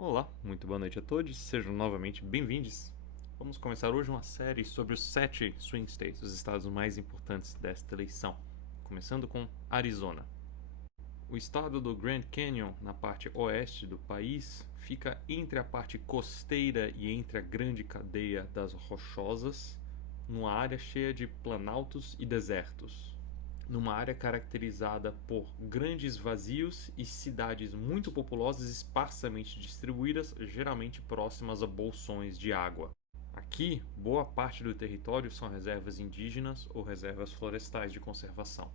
Olá, muito boa noite a todos, sejam novamente bem-vindos. Vamos começar hoje uma série sobre os 7 swing states, os estados mais importantes desta eleição, começando com Arizona. O estado do Grand Canyon, na parte oeste do país, fica entre a parte costeira e entre a grande cadeia das Rochosas, numa área cheia de planaltos e desertos. Numa área caracterizada por grandes vazios e cidades muito populosas esparsamente distribuídas, geralmente próximas a bolsões de água. Aqui, boa parte do território são reservas indígenas ou reservas florestais de conservação.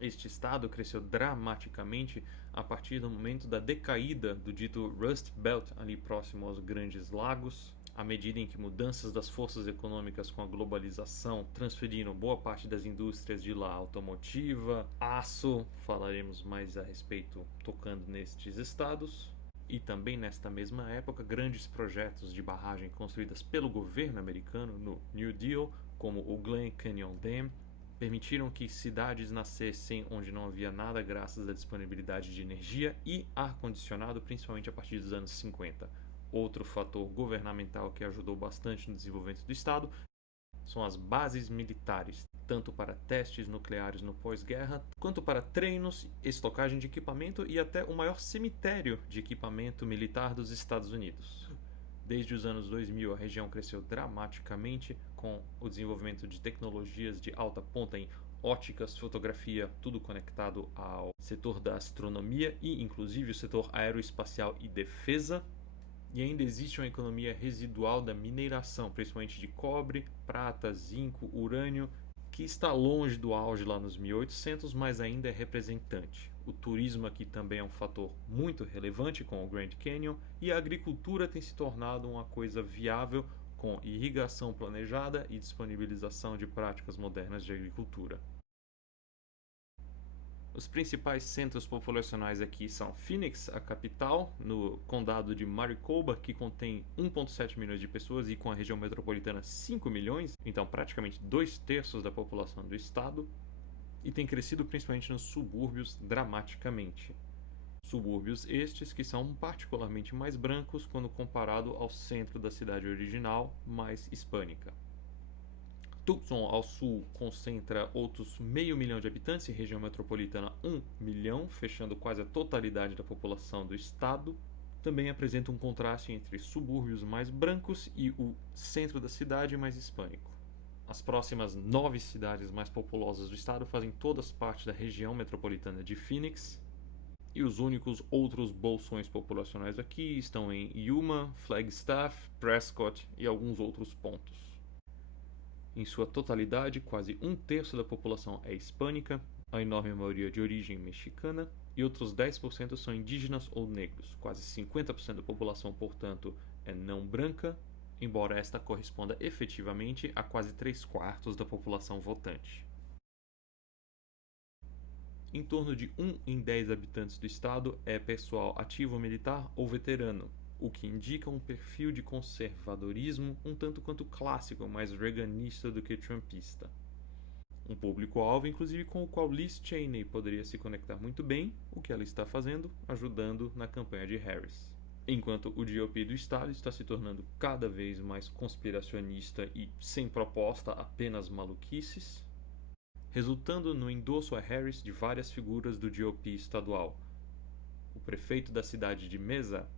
Este estado cresceu dramaticamente a partir do momento da decaída do dito Rust Belt, ali próximo aos Grandes Lagos, à medida em que mudanças das forças econômicas com a globalização transferiram boa parte das indústrias de lá automotiva, aço, falaremos mais a respeito tocando nestes estados, e também nesta mesma época grandes projetos de barragem construídas pelo governo americano no New Deal, como o Glen Canyon Dam, permitiram que cidades nascessem onde não havia nada graças à disponibilidade de energia e ar-condicionado, principalmente a partir dos anos 50. Outro fator governamental que ajudou bastante no desenvolvimento do Estado são as bases militares, tanto para testes nucleares no pós-guerra, quanto para treinos, estocagem de equipamento e até o maior cemitério de equipamento militar dos Estados Unidos. Desde os anos 2000, a região cresceu dramaticamente com o desenvolvimento de tecnologias de alta ponta em óticas, fotografia, tudo conectado ao setor da astronomia e inclusive o setor aeroespacial e defesa. E ainda existe uma economia residual da mineração, principalmente de cobre, prata, zinco, urânio, que está longe do auge lá nos 1800, mas ainda é representante. O turismo aqui também é um fator muito relevante com o Grand Canyon e a agricultura tem se tornado uma coisa viável com irrigação planejada e disponibilização de práticas modernas de agricultura. Os principais centros populacionais aqui são Phoenix, a capital, no condado de Maricopa, que contém 1,7 milhões de pessoas e com a região metropolitana 5 milhões, então praticamente 2/3 da população do estado, e tem crescido principalmente nos subúrbios dramaticamente. Subúrbios estes que são particularmente mais brancos quando comparado ao centro da cidade original, mais hispânica. Tucson, ao sul, concentra outros meio milhão de habitantes e região metropolitana 1 milhão, fechando quase a totalidade da população do estado. Também apresenta um contraste entre subúrbios mais brancos e o centro da cidade mais hispânico. As próximas 9 cidades mais populosas do estado fazem todas parte da região metropolitana de Phoenix, e os únicos outros bolsões populacionais aqui estão em Yuma, Flagstaff, Prescott e alguns outros pontos. Em sua totalidade, quase 1/3 da população é hispânica, a enorme maioria de origem mexicana, e outros 10% são indígenas ou negros. Quase 50% da população, portanto, é não branca, embora esta corresponda efetivamente a quase 3/4 da população votante. Em torno de 1 em 10 habitantes do estado é pessoal ativo militar ou veterano, o que indica um perfil de conservadorismo um tanto quanto clássico, mais reaganista do que trumpista. Um público-alvo, inclusive, com o qual Liz Cheney poderia se conectar muito bem, o que ela está fazendo, ajudando na campanha de Harris. Enquanto o GOP do estado está se tornando cada vez mais conspiracionista e sem proposta, apenas maluquices, resultando no endosso a Harris de várias figuras do GOP estadual. O prefeito da cidade de Mesa,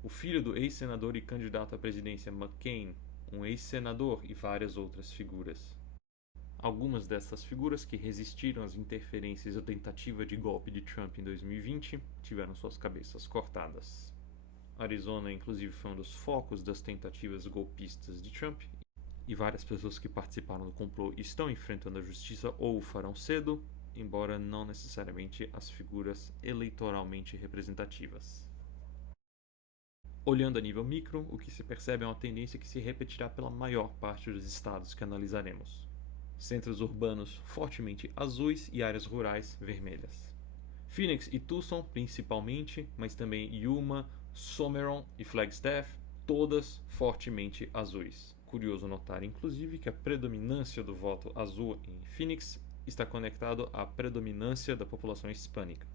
o filho do ex-senador e candidato à presidência McCain, um ex-senador e várias outras figuras. Algumas dessas figuras que resistiram às interferências ou tentativa de golpe de Trump em 2020 tiveram suas cabeças cortadas. Arizona, inclusive, foi um dos focos das tentativas golpistas de Trump, e várias pessoas que participaram do complô estão enfrentando a justiça ou o farão cedo, embora não necessariamente as figuras eleitoralmente representativas. Olhando a nível micro, o que se percebe é uma tendência que se repetirá pela maior parte dos estados que analisaremos. Centros urbanos fortemente azuis e áreas rurais vermelhas. Phoenix e Tucson, principalmente, mas também Yuma, Someron e Flagstaff, todas fortemente azuis. Curioso notar, inclusive, que a predominância do voto azul em Phoenix está conectado à predominância da população hispânica.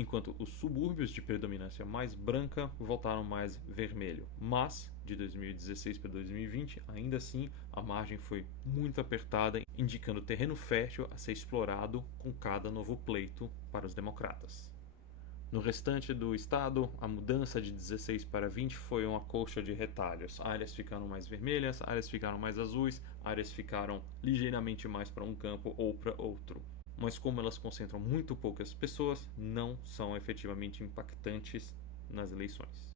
enquanto os subúrbios de predominância mais branca votaram mais vermelho. Mas, de 2016 para 2020, ainda assim, a margem foi muito apertada, indicando terreno fértil a ser explorado com cada novo pleito para os democratas. No restante do estado, a mudança de 16 para 20 foi uma colcha de retalhos. Áreas ficaram mais vermelhas, áreas ficaram mais azuis, áreas ficaram ligeiramente mais para um campo ou para outro. Mas como elas concentram muito poucas pessoas, não são efetivamente impactantes nas eleições.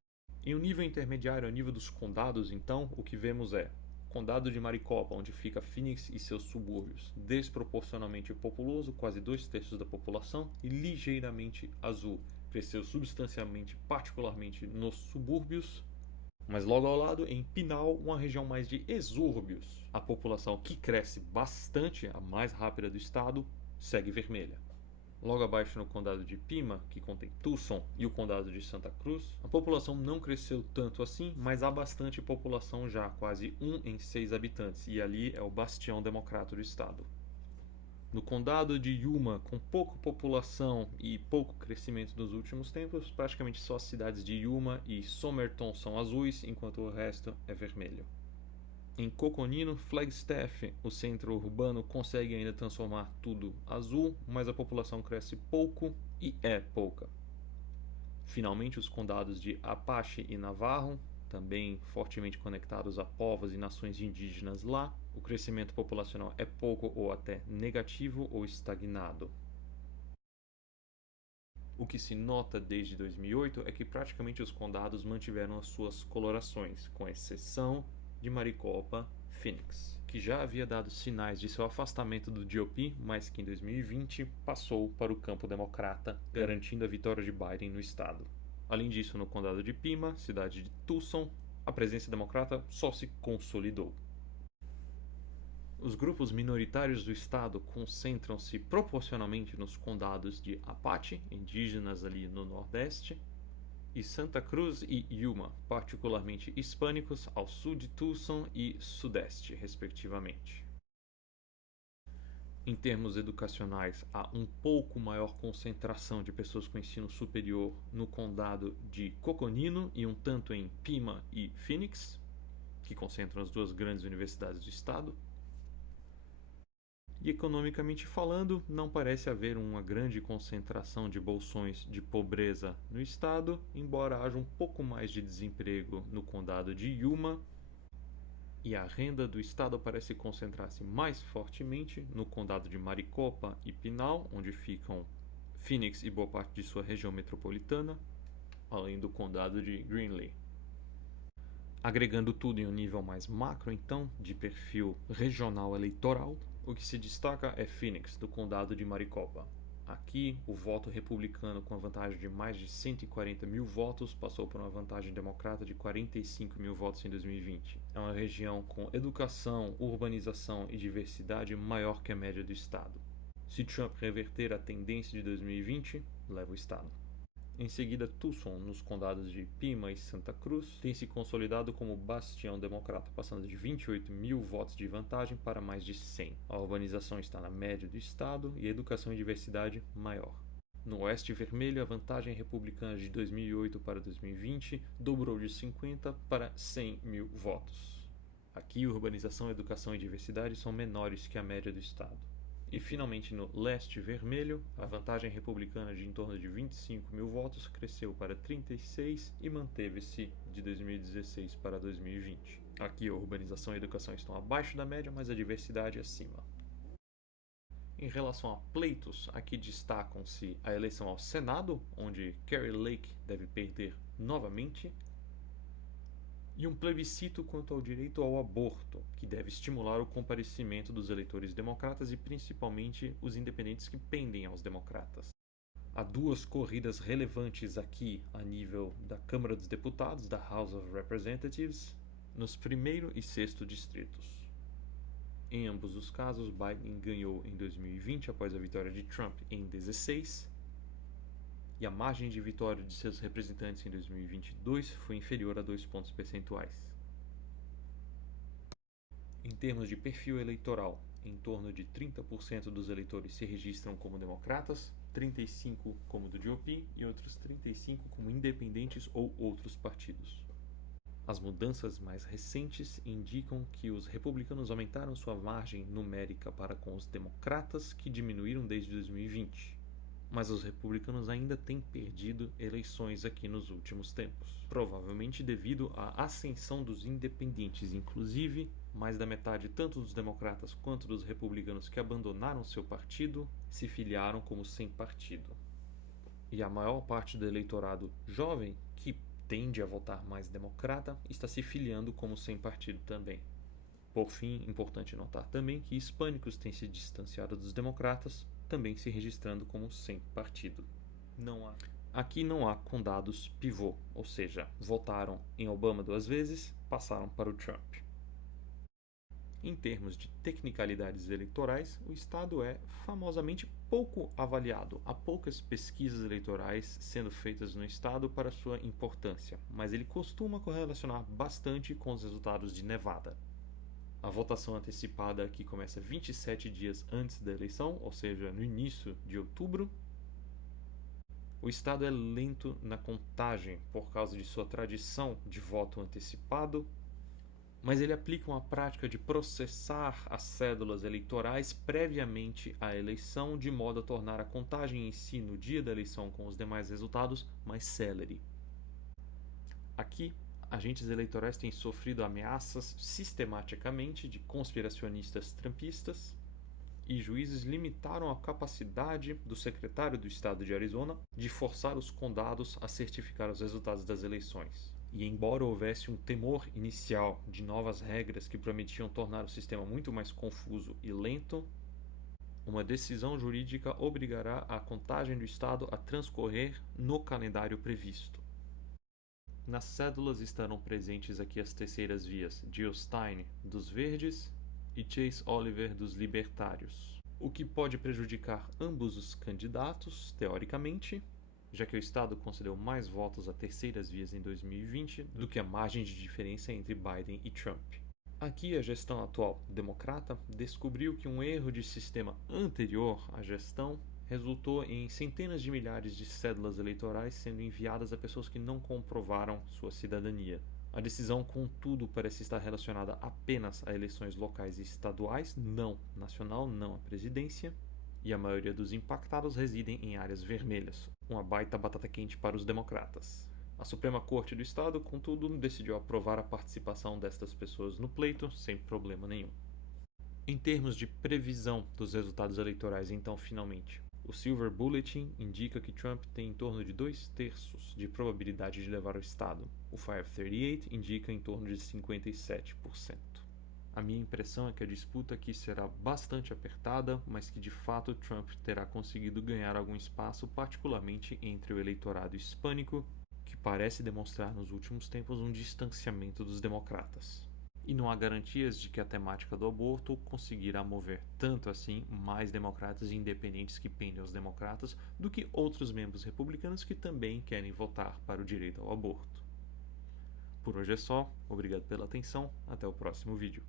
Em um nível intermediário, ao nível dos condados, então, o que vemos é Condado de Maricopa, onde fica Phoenix e seus subúrbios, desproporcionalmente populoso, quase 2/3 da população, e ligeiramente azul. Cresceu substancialmente, particularmente nos subúrbios, mas logo ao lado, em Pinal, uma região mais de exúrbios. A população que cresce bastante, a mais rápida do estado, segue vermelha. Logo abaixo no condado de Pima, que contém Tucson, e o condado de Santa Cruz, a população não cresceu tanto assim, mas há bastante população já, quase 1 em 6 habitantes, e ali é o bastião democrata do estado. No condado de Yuma, com pouca população e pouco crescimento nos últimos tempos, praticamente só as cidades de Yuma e Somerton são azuis, enquanto o resto é vermelho. Em Coconino, Flagstaff, o centro urbano, consegue ainda transformar tudo azul, mas a população cresce pouco e é pouca. Finalmente, os condados de Apache e Navarro, também fortemente conectados a povos e nações indígenas lá, o crescimento populacional é pouco ou até negativo ou estagnado. O que se nota desde 2008 é que praticamente os condados mantiveram as suas colorações, com exceção de Maricopa, Phoenix, que já havia dado sinais de seu afastamento do GOP, mas que em 2020 passou para o campo democrata, garantindo a vitória de Biden no estado. Além disso, no condado de Pima, cidade de Tucson, a presença democrata só se consolidou. Os grupos minoritários do estado concentram-se proporcionalmente nos condados de Apache, indígenas ali no nordeste, e Santa Cruz e Yuma, particularmente hispânicos, ao sul de Tucson e sudeste, respectivamente. Em termos educacionais, há um pouco maior concentração de pessoas com ensino superior no condado de Coconino e um tanto em Pima e Phoenix, que concentram as duas grandes universidades do estado. E economicamente falando, não parece haver uma grande concentração de bolsões de pobreza no estado, embora haja um pouco mais de desemprego no condado de Yuma, e a renda do estado parece concentrar-se mais fortemente no condado de Maricopa e Pinal, onde ficam Phoenix e boa parte de sua região metropolitana, além do condado de Greenlee. Agregando tudo em um nível mais macro, então, de perfil regional eleitoral, o que se destaca é Phoenix, do condado de Maricopa. Aqui, o voto republicano com a vantagem de mais de 140 mil votos passou por uma vantagem democrata de 45 mil votos em 2020. É uma região com educação, urbanização e diversidade maior que a média do estado. Se Trump reverter a tendência de 2020, leva o estado. Em seguida, Tucson, nos condados de Pima e Santa Cruz, tem se consolidado como bastião democrata, passando de 28 mil votos de vantagem para mais de 100. A urbanização está na média do estado e a educação e diversidade maior. No Oeste Vermelho, a vantagem republicana de 2008 para 2020 dobrou de 50 para 100 mil votos. Aqui, urbanização, educação e diversidade são menores que a média do estado. E finalmente no Leste Vermelho, a vantagem republicana de em torno de 25 mil votos cresceu para 36 e manteve-se de 2016 para 2020. Aqui a urbanização e a educação estão abaixo da média, mas a diversidade acima. Em relação a pleitos, aqui destacam-se a eleição ao Senado, onde Kari Lake deve perder novamente, e um plebiscito quanto ao direito ao aborto, que deve estimular o comparecimento dos eleitores democratas e principalmente os independentes que pendem aos democratas. Há duas corridas relevantes aqui a nível da Câmara dos Deputados, da House of Representatives, nos 1º e 6º distritos. Em ambos os casos, Biden ganhou em 2020 após a vitória de Trump em 16, e a margem de vitória de seus representantes em 2022 foi inferior a 2 pontos percentuais. Em termos de perfil eleitoral, em torno de 30% dos eleitores se registram como democratas, 35 como do GOP e outros 35 como independentes ou outros partidos. As mudanças mais recentes indicam que os republicanos aumentaram sua margem numérica para com os democratas, que diminuíram desde 2020. Mas os republicanos ainda têm perdido eleições aqui nos últimos tempos, provavelmente devido à ascensão dos independentes. Inclusive, mais da metade tanto dos democratas quanto dos republicanos que abandonaram seu partido se filiaram como sem partido. E a maior parte do eleitorado jovem, que tende a votar mais democrata, está se filiando como sem partido também. Por fim, importante notar também que hispânicos têm se distanciado dos democratas, também se registrando como sem partido. Aqui não há condados pivô, ou seja, votaram em Obama 2 vezes, passaram para o Trump. Em termos de tecnicalidades eleitorais, o estado é famosamente pouco avaliado. Há poucas pesquisas eleitorais sendo feitas no estado para sua importância, mas ele costuma correlacionar bastante com os resultados de Nevada. A votação antecipada aqui começa 27 dias antes da eleição, ou seja, no início de outubro. O estado é lento na contagem por causa de sua tradição de voto antecipado, mas ele aplica uma prática de processar as cédulas eleitorais previamente à eleição, de modo a tornar a contagem em si no dia da eleição com os demais resultados mais célere. Aqui, agentes eleitorais têm sofrido ameaças sistematicamente de conspiracionistas trumpistas e juízes limitaram a capacidade do secretário do estado de Arizona de forçar os condados a certificar os resultados das eleições. E embora houvesse um temor inicial de novas regras que prometiam tornar o sistema muito mais confuso e lento, uma decisão jurídica obrigará a contagem do estado a transcorrer no calendário previsto. Nas cédulas estarão presentes aqui as terceiras vias: Jill Stein, dos Verdes, e Chase Oliver, dos Libertários, o que pode prejudicar ambos os candidatos, teoricamente, já que o estado concedeu mais votos a terceiras vias em 2020 do que a margem de diferença entre Biden e Trump. Aqui, a gestão atual democrata descobriu que um erro de sistema anterior à gestão resultou em centenas de milhares de cédulas eleitorais sendo enviadas a pessoas que não comprovaram sua cidadania. A decisão, contudo, parece estar relacionada apenas a eleições locais e estaduais, não nacional, não à presidência, e a maioria dos impactados residem em áreas vermelhas, uma baita batata quente para os democratas. A Suprema Corte do Estado, contudo, decidiu aprovar a participação destas pessoas no pleito sem problema nenhum. Em termos de previsão dos resultados eleitorais, então, finalmente, o Silver Bulletin indica que Trump tem em torno de 2/3 de probabilidade de levar o estado. O 538 indica em torno de 57%. A minha impressão é que a disputa aqui será bastante apertada, mas que de fato Trump terá conseguido ganhar algum espaço, particularmente entre o eleitorado hispânico, que parece demonstrar nos últimos tempos um distanciamento dos democratas. E não há garantias de que a temática do aborto conseguirá mover tanto assim mais democratas e independentes que pendem aos democratas do que outros membros republicanos que também querem votar para o direito ao aborto. Por hoje é só, obrigado pela atenção, até o próximo vídeo.